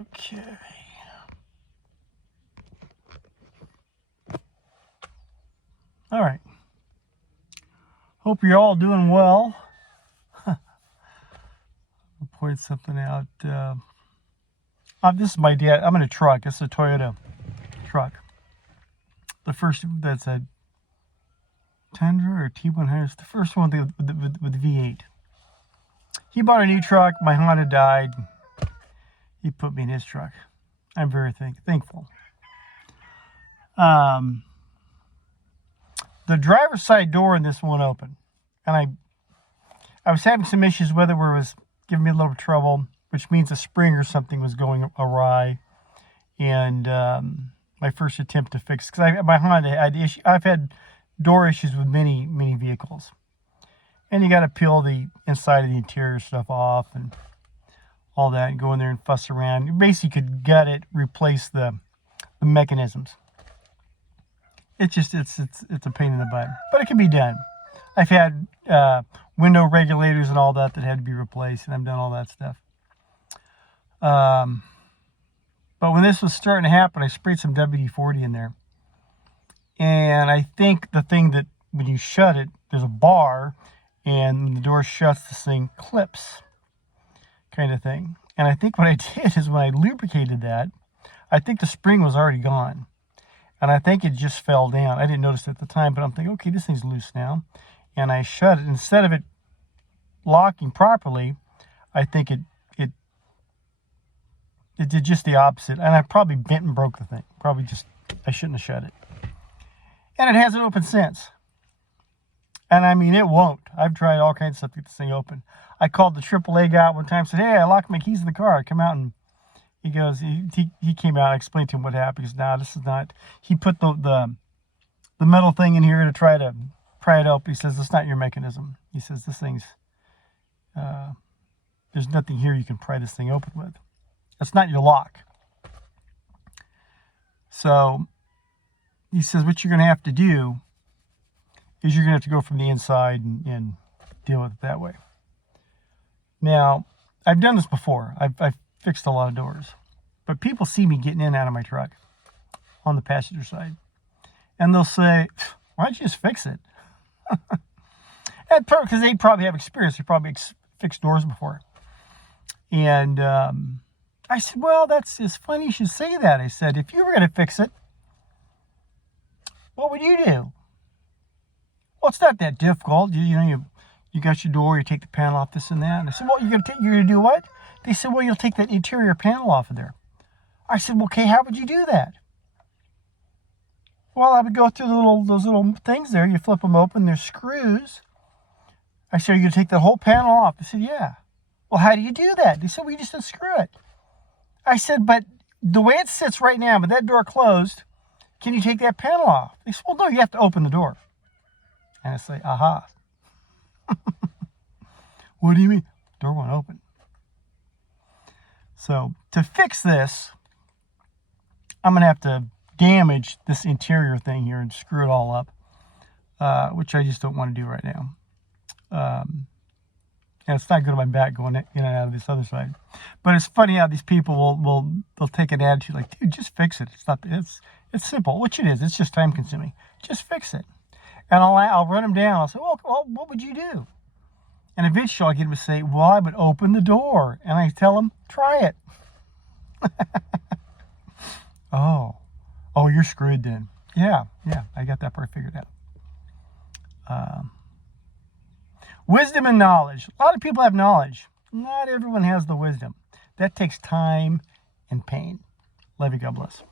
Okay. All right. Hope you're all doing well. I'll point something out. This is my dad. I'm in a truck. It's a Toyota truck. The first, that's a Tundra or T100. It's the first one with V8. He bought a new truck. My Honda died. He put me in his truck. I'm very thankful. The driver's side door in this won't open. And I was having some issues with it where it was giving me a little trouble, which means a spring or something was going awry. And my first attempt to fix, because my Honda had issue. I've had door issues with many vehicles. And you got to peel the inside of the interior stuff off and all that, and go in there and fuss around. You basically could gut it, replace the mechanisms. It's just it's a pain in the butt, but it can be done. I've had window regulators and all that had to be replaced, and I've done all that stuff. But when this was starting to happen, I sprayed some WD-40 in there, and I think the thing that when you shut it, there's a bar, and when the door shuts, this thing clips, kind of thing. And I think what I did is when I lubricated that, I think the spring was already gone. And I think it just fell down. I didn't notice it at the time, but I'm thinking, okay, this thing's loose now. And I shut it. Instead of it locking properly, I think it did just the opposite. And I probably bent and broke the thing. I shouldn't have shut it. And it hasn't opened since. And I mean, it won't. I've tried all kinds of stuff to get this thing open. I called the AAA guy out one time, said, hey, I locked my keys in the car. I come out, and he goes, he came out, I explained to him what happened. He said, no, this is not, he put the metal thing in here to try to pry it open. He says, it's not your mechanism. He says, this thing's, there's nothing here you can pry this thing open with. That's not your lock. So he says, what you're going to have to do is you're going to have to go from the inside and deal with it that way. Now, I've done this before. I've fixed a lot of doors. But people see me getting in and out of my truck on the passenger side. And they'll say, why don't you just fix it? Because they probably have experience. They probably fixed doors before. And I said, well, it's funny you should say that. I said, if you were going to fix it, what would you do? Well, it's not that difficult. You got your door, you take the panel off, this and that. And I said, well, you're going to do what? They said, well, you'll take that interior panel off of there. I said, well, okay, how would you do that? Well, I would go through those little things there. You flip them open, there's screws. I said, are you going to take the whole panel off? They said, yeah. Well, how do you do that? They said, well, you just unscrew it. I said, but the way it sits right now, with that door closed, can you take that panel off? They said, well, no, you have to open the door. And I say, aha. What do you mean? Door won't open. So to fix this, I'm going to have to damage this interior thing here and screw it all up, which I just don't want to do right now. And it's not good on my back going in and out of this other side. But it's funny how these people they'll take an attitude like, dude, just fix it. It's simple, which it is. It's just time consuming. Just fix it. And I'll run them down. I'll say, well, what would you do? And eventually I'll get them to say, well, I would open the door. And I tell them, try it. Oh, you're screwed then. Yeah, I got that part figured out. Wisdom and knowledge. A lot of people have knowledge. Not everyone has the wisdom. That takes time and pain. Love you. God bless.